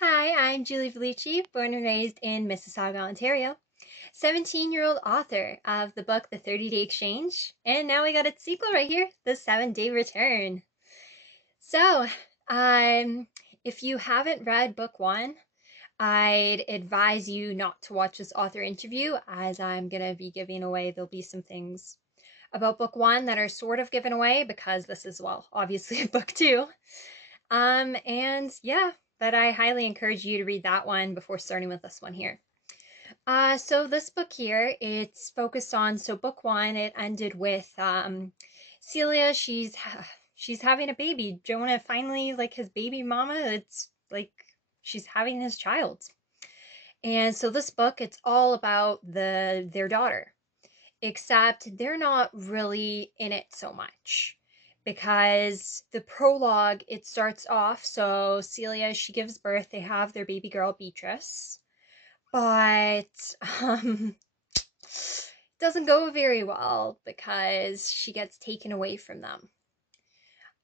Hi, I'm Julie Vellucci, born and raised in Mississauga, Ontario. 17-year-old author of the book The 30-Day Exchange, and now we got its sequel right here, The 7-Day Return. So, if you haven't read book one, I'd advise you not to watch this author interview, as I'm going to be giving away, there'll be some things about book one that are sort of given away, because this is, well, obviously book two. And yeah, but I highly encourage you to read that one before starting with this one here. So this book here, it's focused on, so book one, it ended with Celia, she's having a baby. Jonah finally, like his baby mama, it's like she's having his child. And so this book, it's all about their daughter, except they're not really in it so much, because the prologue, it starts off, so Celia, she gives birth, they have their baby girl Beatrice, but it doesn't go very well because she gets taken away from them.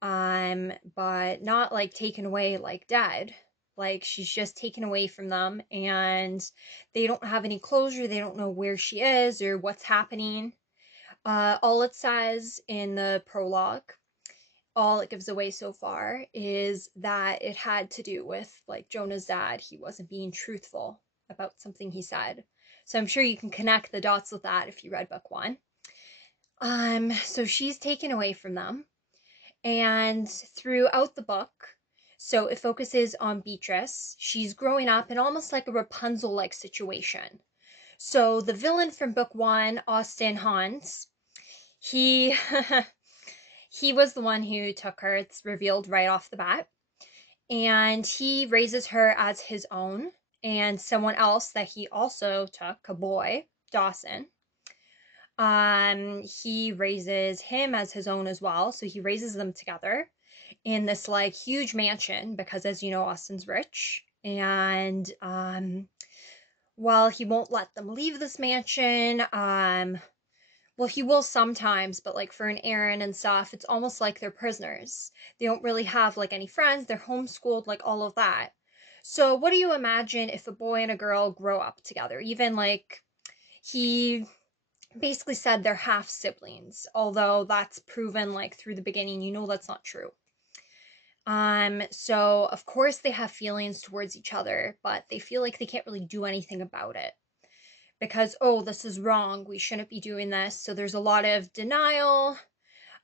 But not like taken away like dead. Like she's just taken away from them, and they don't have any closure. They don't know where she is or what's happening. All it says in the prologue, all it gives away so far, is that it had to do with like Jonah's dad. He wasn't being truthful about something he said. So I'm sure you can connect the dots with that if you read book one. So she's taken away from them. And throughout the book, so it focuses on Beatrice. She's growing up in almost like a Rapunzel-like situation. So the villain from book one, Austin Hans, he he was the one who took her. It's revealed right off the bat. And he raises her as his own. And someone else that he also took, a boy, Dawson, he raises him as his own as well. So he raises them together in this like huge mansion, because as you know, Austin's rich. And while he won't let them leave this mansion, well, he will sometimes, but like for an errand and stuff, it's almost like they're prisoners. They don't really have like any friends. They're homeschooled, like all of that. So what do you imagine if a boy and a girl grow up together? Even like he basically said they're half siblings, although that's proven like through the beginning, you know, that's not true. So of course they have feelings towards each other, but they feel like they can't really do anything about it. Because, oh, this is wrong, we shouldn't be doing this. So there's a lot of denial,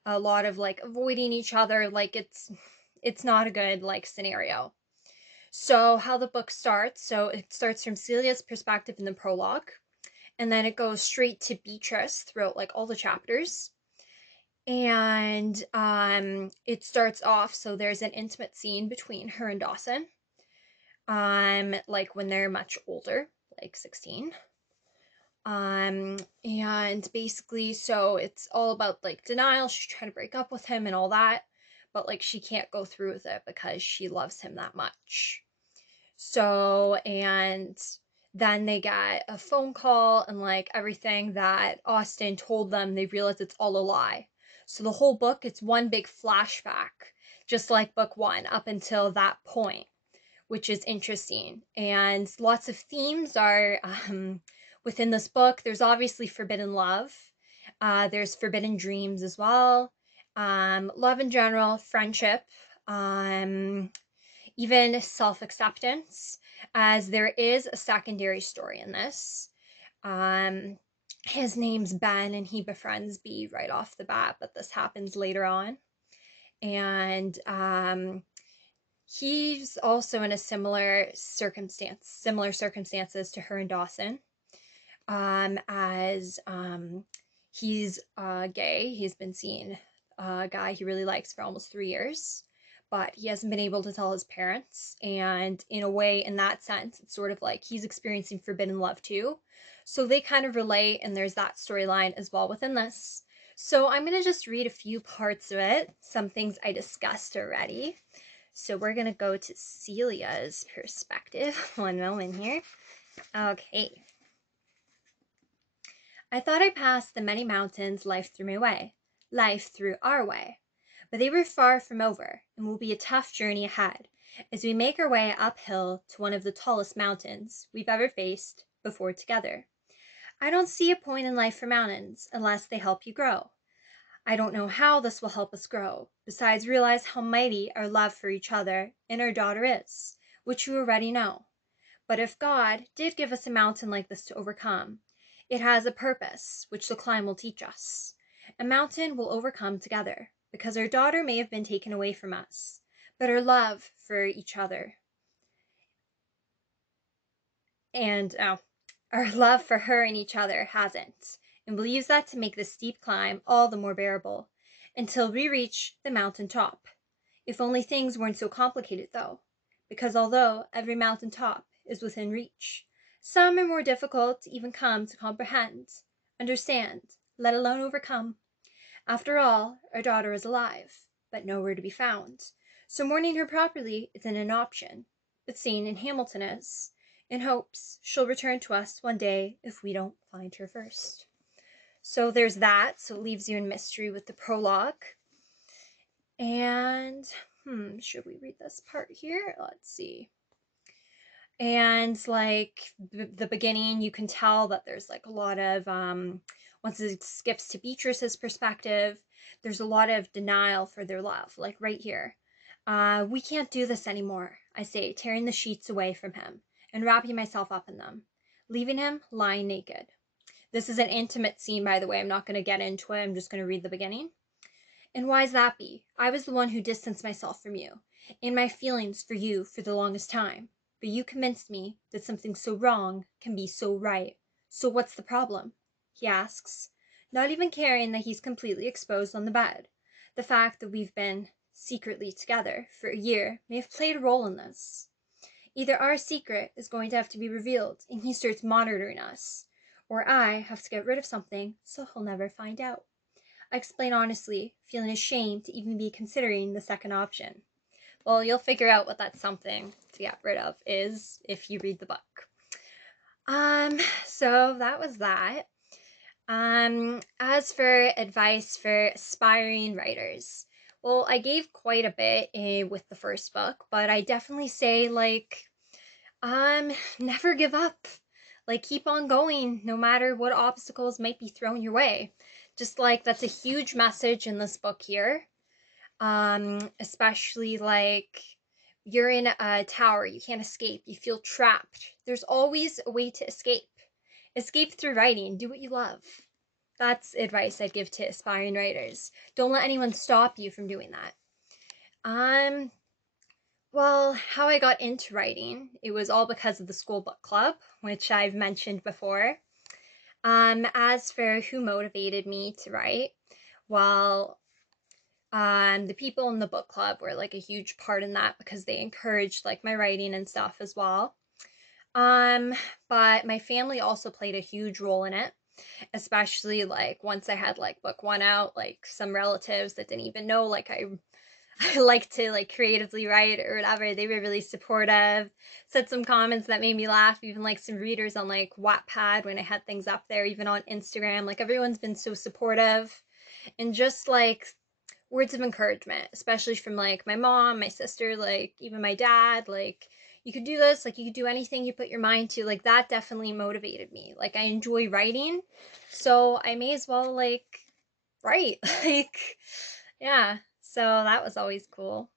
a lot of like avoiding each other, like it's not a good like scenario. So how the book starts, so it starts from Celia's perspective in the prologue, and then it goes straight to Beatrice throughout like all the chapters. And it starts off, so there's an intimate scene between her and Dawson, like when they're much older, like 16. And basically, so it's all about like denial. She's trying to break up with him and all that, but like she can't go through with it because she loves him that much. So, and then they get a phone call, and like everything that Austin told them, they realize it's all a lie. So the whole book, it's one big flashback, just like book one, up until that point, which is interesting. And lots of themes are within this book. There's obviously forbidden love. There's forbidden dreams as well. Love in general, friendship, even self-acceptance, as there is a secondary story in this. His name's Ben, and he befriends B right off the bat, but this happens later on. And he's also in a similar circumstances to her and Dawson, as he's gay. He's been seeing a guy he really likes for almost 3 years, but he hasn't been able to tell his parents. And in a way, in that sense, it's sort of like he's experiencing forbidden love too. So they kind of relate, and there's that storyline as well within this. So I'm going to just read a few parts of it, some things I discussed already. So we're going to go to Celia's perspective. One moment here. Okay. I thought I passed the many mountains life threw my way, life threw our way. But they were far from over, and will be a tough journey ahead, as we make our way uphill to one of the tallest mountains we've ever faced before together. I don't see a point in life for mountains unless they help you grow. I don't know how this will help us grow, besides realize how mighty our love for each other and our daughter is, which you already know. But if God did give us a mountain like this to overcome, it has a purpose, which the climb will teach us. A mountain we'll overcome together, because our daughter may have been taken away from us, but our love for each other and our love for her and each other hasn't, and we'll use that to make the steep climb all the more bearable, until we reach the mountain top. If only things weren't so complicated, though, because although every mountain top is within reach, some are more difficult to even come to comprehend, understand, let alone overcome. After all, our daughter is alive, but nowhere to be found, so mourning her properly isn't an option, but staying in Hamilton is, in hopes she'll return to us one day if we don't find her first. So there's that, so it leaves you in mystery with the prologue. And, should we read this part here? Let's see. And, like, the beginning, you can tell that there's, like, a lot of, once it skips to Beatrice's perspective, there's a lot of denial for their love, like right here. We can't do this anymore, I say, tearing the sheets away from him and wrapping myself up in them, leaving him lying naked. This is an intimate scene, by the way. I'm not going to get into it. I'm just going to read the beginning. And why's that be? I was the one who distanced myself from you, and my feelings for you for the longest time. But you convinced me that something so wrong can be so right. So what's the problem? He asks, not even caring that he's completely exposed on the bed. The fact that we've been secretly together for a year may have played a role in this. Either our secret is going to have to be revealed and he starts monitoring us, or I have to get rid of something so he'll never find out. I explain honestly, feeling ashamed to even be considering the second option. Well, you'll figure out what that something to get rid of is if you read the book. So that was that. As for advice for aspiring writers, well, I gave quite a bit with the first book, but I definitely say, like, never give up. Like, keep on going, no matter what obstacles might be thrown your way. Just, like, that's a huge message in this book here. Especially, like, you're in a tower, you can't escape, you feel trapped. There's always a way to escape. Escape through writing, do what you love. That's advice I'd give to aspiring writers. Don't let anyone stop you from doing that. Well, how I got into writing, it was all because of the school book club, which I've mentioned before. As for who motivated me to write, well, the people in the book club were, like, a huge part in that because they encouraged, like, my writing and stuff as well. But my family also played a huge role in it. Especially, like, once I had, like, book one out, like, some relatives that didn't even know, like, I like to, like, creatively write or whatever, they were really supportive, said some comments that made me laugh, even, like, some readers on, like, Wattpad when I had things up there, even on Instagram, like, everyone's been so supportive, and just, like, words of encouragement, especially from, like, my mom, my sister, like, even my dad, like, you could do this, like, you could do anything you put your mind to, like, that definitely motivated me. Like, I enjoy writing, so I may as well, like, write. Like, yeah, so that was always cool,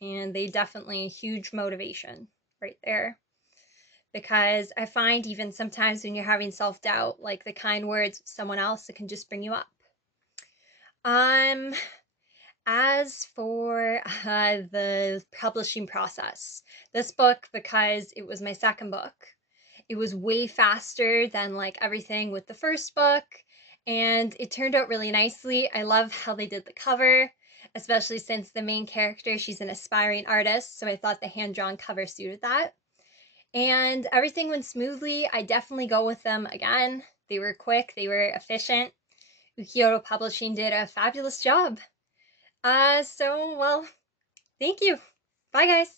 and they definitely huge motivation right there, because I find even sometimes when you're having self-doubt, like, the kind words of someone else, it can just bring you up. As for the publishing process, this book, because it was my second book, it was way faster than, like, everything with the first book, and it turned out really nicely. I love how they did the cover, especially since the main character, she's an aspiring artist, so I thought the hand-drawn cover suited that. And everything went smoothly. I definitely go with them again. They were quick, they were efficient. Ukiyo Publishing did a fabulous job. Well, thank you. Bye, guys.